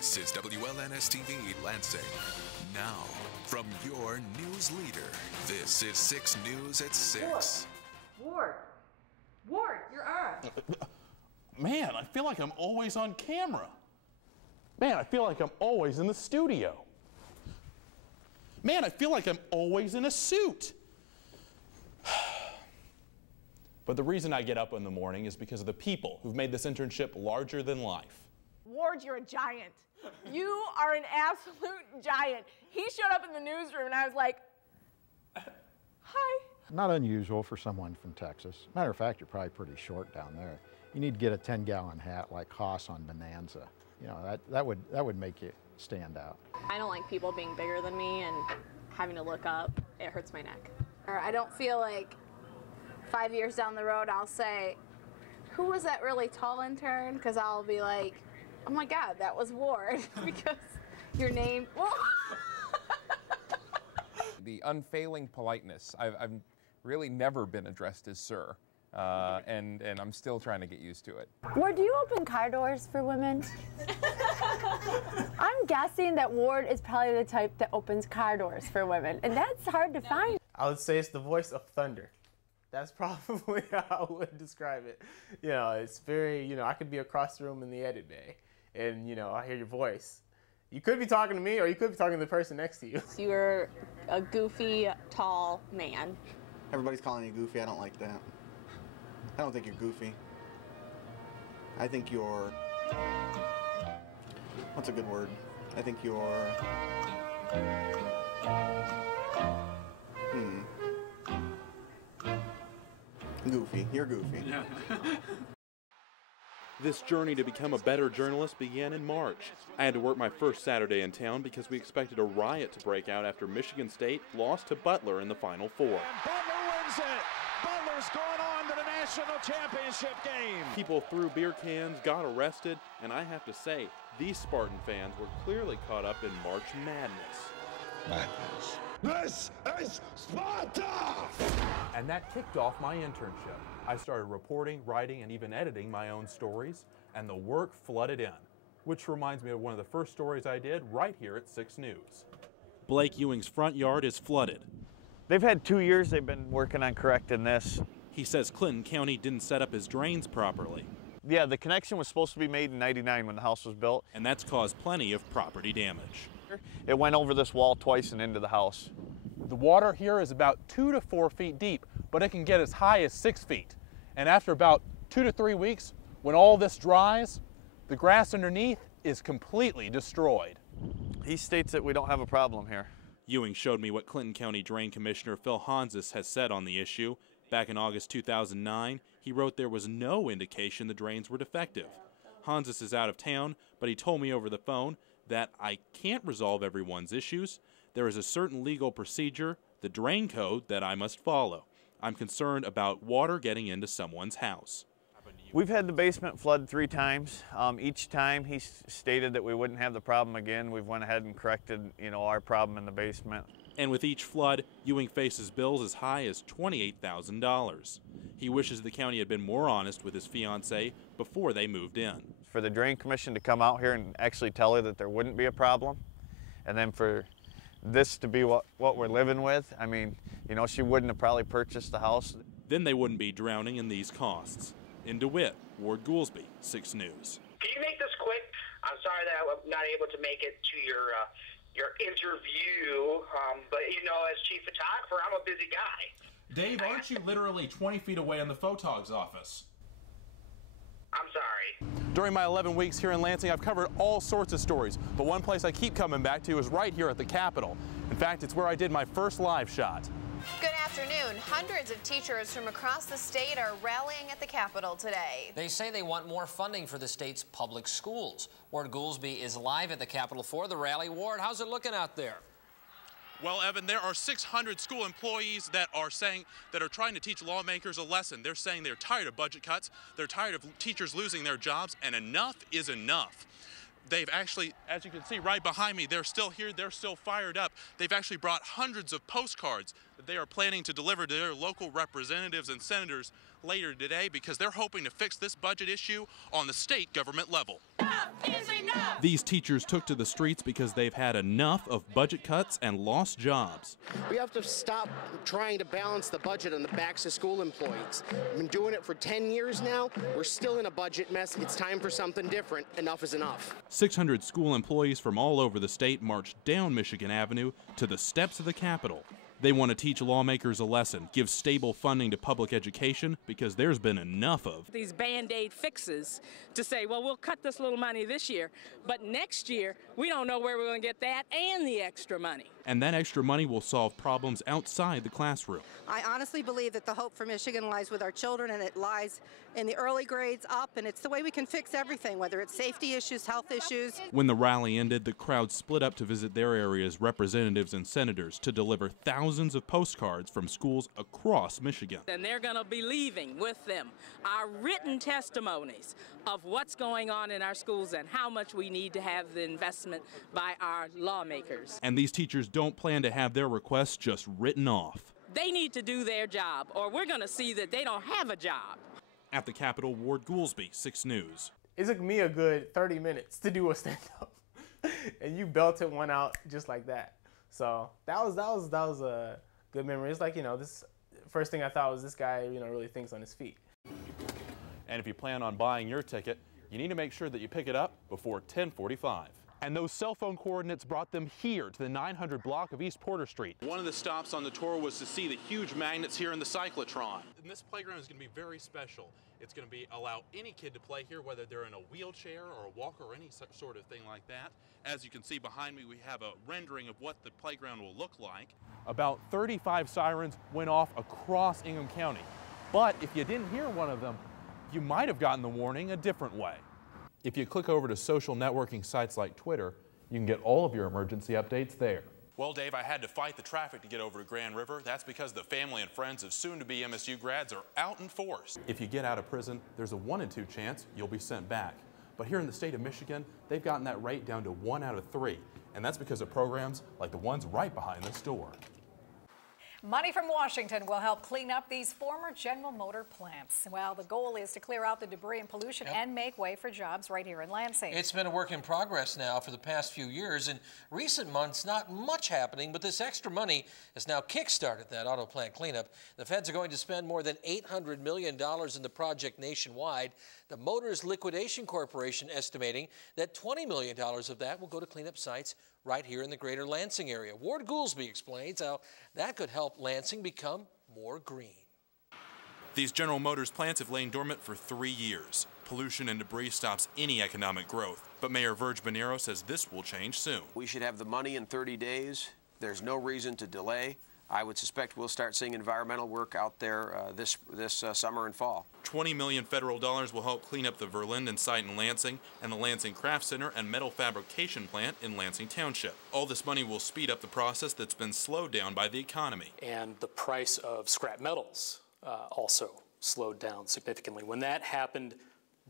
This is WLNS-TV Lansing. Now, from your news leader, this is 6 News at 6. Ward, you're on. Man, I feel like I'm always on camera. Man, I feel like I'm always in the studio. Man, I feel like I'm always in a suit. But the reason I get up in the morning is because of the people who've made this internship larger than life. Ward, you're a giant. You are an absolute giant. He showed up in the newsroom and I was like, hi. Not unusual for someone from Texas. Matter of fact, you're probably pretty short down there. You need to get a 10-gallon hat like Haas on Bonanza. You know, that would make you stand out. I don't like people being bigger than me and having to look up. It hurts my neck. I don't feel like 5 years down the road I'll say, who was that really tall intern? Because I'll be like, oh my God, that was Ward. Because your name, The unfailing politeness. I've really never been addressed as sir, and I'm still trying to get used to it. Ward, do you open car doors for women? I'm guessing that Ward is probably the type that opens car doors for women, and that's hard to find. I would say it's the voice of thunder. That's probably how I would describe it. You know, it's very, you know, I could be across the room in the edit bay, and, you know, I hear your voice. You could be talking to me, or you could be talking to the person next to you. You're a goofy, tall man. Everybody's calling you goofy. I don't like that. I don't think you're goofy. I think you're... What's a good word? I think you're... Goofy. You're goofy. This journey to become a better journalist began in March. I had to work my first Saturday in town because we expected a riot to break out after Michigan State lost to Butler in the Final Four. And Butler wins it! Butler's going on to the national championship game! People threw beer cans, got arrested, and I have to say, these Spartan fans were clearly caught up in March Madness. This is Sparta! And that kicked off my internship. I started reporting, writing, and even editing my own stories, and the work flooded in, which reminds me of one of the first stories I did right here at 6 News. Blake Ewing's front yard is flooded. They've had 2 years they've been working on correcting this. He says Clinton County didn't set up his drains properly. Yeah, the connection was supposed to be made in '99 when the house was built. And that's caused plenty of property damage. It went over this wall twice and into the house. The water here is about 2 to 4 feet deep, but it can get as high as 6 feet. And after about 2 to 3 weeks, when all this dries, the grass underneath is completely destroyed. He states that we don't have a problem here. Ewing showed me what Clinton County Drain Commissioner Phil Hansis has said on the issue. Back in August 2009, he wrote there was no indication the drains were defective. Hansis is out of town, but he told me over the phone that I can't resolve everyone's issues. There is a certain legal procedure, the drain code, that I must follow. I'm concerned about water getting into someone's house. We've had the basement flood 3 times. Each time he stated that we wouldn't have the problem again. We've went ahead and corrected, you know, our problem in the basement. And with each flood, Ewing faces bills as high as $28,000. He wishes the county had been more honest with his fiancée before they moved in. For the Drain Commission to come out here and actually tell her that there wouldn't be a problem, and then for this to be what we're living with, I mean, you know, she wouldn't have probably purchased the house. Then they wouldn't be drowning in these costs. In DeWitt, Ward Goolsby, 6 News. Can you make this quick? I'm sorry that I'm not able to make it to your interview, but you know, as chief photographer, I'm a busy guy. Dave, aren't you literally 20 feet away in the photog's office? I'm sorry. During my 11 weeks here in Lansing, I've covered all sorts of stories, but one place I keep coming back to is right here at the Capitol. In fact, it's where I did my first live shot. Good afternoon. Hundreds of teachers from across the state are rallying at the Capitol today. They say they want more funding for the state's public schools. Ward Goolsby is live at the Capitol for the rally. Ward, how's it looking out there? Well, Evan, there are 600 school employees that are trying to teach lawmakers a lesson. They're saying they're tired of budget cuts, they're tired of teachers losing their jobs, and enough is enough. They've actually, as you can see right behind me, they're still here, they're still fired up. They've actually brought hundreds of postcards that they are planning to deliver to their local representatives and senators later today because they're hoping to fix this budget issue on the state government level. These teachers took to the streets because they've had enough of budget cuts and lost jobs. We have to stop trying to balance the budget on the backs of school employees. We've been doing it for 10 years now. We're still in a budget mess. It's time for something different. Enough is enough. 600 school employees from all over the state marched down Michigan Avenue to the steps of the Capitol. They want to teach lawmakers a lesson, give stable funding to public education because there's been enough of these Band-Aid fixes to say, well, we'll cut this little money this year, but next year we don't know where we're going to get that and the extra money. And that extra money will solve problems outside the classroom. I honestly believe that the hope for Michigan lies with our children, and it lies in the early grades up, and it's the way we can fix everything, whether it's safety issues, health issues. When the rally ended, the crowd split up to visit their area's representatives and senators to deliver thousands of postcards from schools across Michigan. And they're going to be leaving with them our written testimonies of what's going on in our schools and how much we need to have the investment by our lawmakers. And these teachers don't plan to have their requests just written off. They need to do their job, or we're going to see that they don't have a job. At the Capitol, Ward Goolsby, 6 News. It took me a good 30 minutes to do a stand-up, and you belted one out just like that. So that was a good memory. It's like, you know, this first thing I thought was this guy, you know, really thinks on his feet. And if you plan on buying your ticket, you need to make sure that you pick it up before 10:45. And those cell phone coordinates brought them here to the 900 block of East Porter Street. One of the stops on the tour was to see the huge magnets here in the cyclotron. And this playground is going to be very special. It's going to allow any kid to play here, whether they're in a wheelchair or a walker or any sort of thing like that. As you can see behind me, we have a rendering of what the playground will look like. About 35 sirens went off across Ingham County. But if you didn't hear one of them, you might have gotten the warning a different way. If you click over to social networking sites like Twitter, you can get all of your emergency updates there. Well, Dave, I had to fight the traffic to get over to Grand River. That's because the family and friends of soon-to-be MSU grads are out in force. If you get out of prison, there's a 1 in 2 chance you'll be sent back. But here in the state of Michigan, they've gotten that rate down to 1 out of 3. And that's because of programs like the ones right behind this door. Money from Washington will help clean up these former General Motor plants. Well, the goal is to clear out the debris and pollution and make way for jobs right here in Lansing. It's been a work in progress now for the past few years. In recent months, not much happening, but this extra money has now kick-started that auto plant cleanup. The feds are going to spend more than $800 million in the project nationwide. The Motors Liquidation Corporation estimating that $20 million of that will go to cleanup sites right here in the greater Lansing area. Ward Goolsby explains how that could help Lansing become more green. These General Motors plants have lain dormant for 3 years. Pollution and debris stops any economic growth, but Mayor Verge Bonero says this will change soon. We should have the money in 30 days. There's no reason to delay. I would suspect we'll start seeing environmental work out there this summer and fall. $20 million federal dollars will help clean up the Verlinden site in Lansing and the Lansing Craft Center and metal fabrication plant in Lansing Township. All this money will speed up the process that's been slowed down by the economy. And the price of scrap metals also slowed down significantly. When that happened,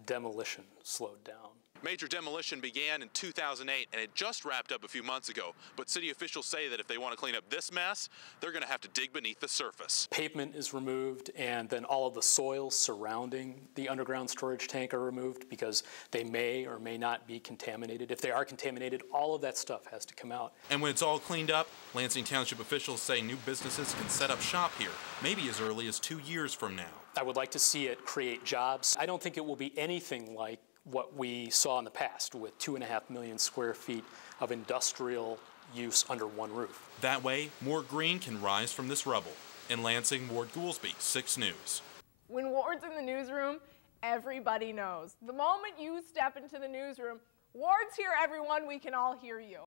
demolition slowed down. Major demolition began in 2008, and it just wrapped up a few months ago. But city officials say that if they want to clean up this mess, they're going to have to dig beneath the surface. Pavement is removed, and then all of the soils surrounding the underground storage tank are removed because they may or may not be contaminated. If they are contaminated, all of that stuff has to come out. And when it's all cleaned up, Lansing Township officials say new businesses can set up shop here, maybe as early as 2 years from now. I would like to see it create jobs. I don't think it will be anything like what we saw in the past with 2.5 million square feet of industrial use under one roof. That way, more green can rise from this rubble. In Lansing, Ward Goolsby, 6 News. When Ward's in the newsroom, everybody knows. The moment you step into the newsroom, Ward's here, everyone, we can all hear you.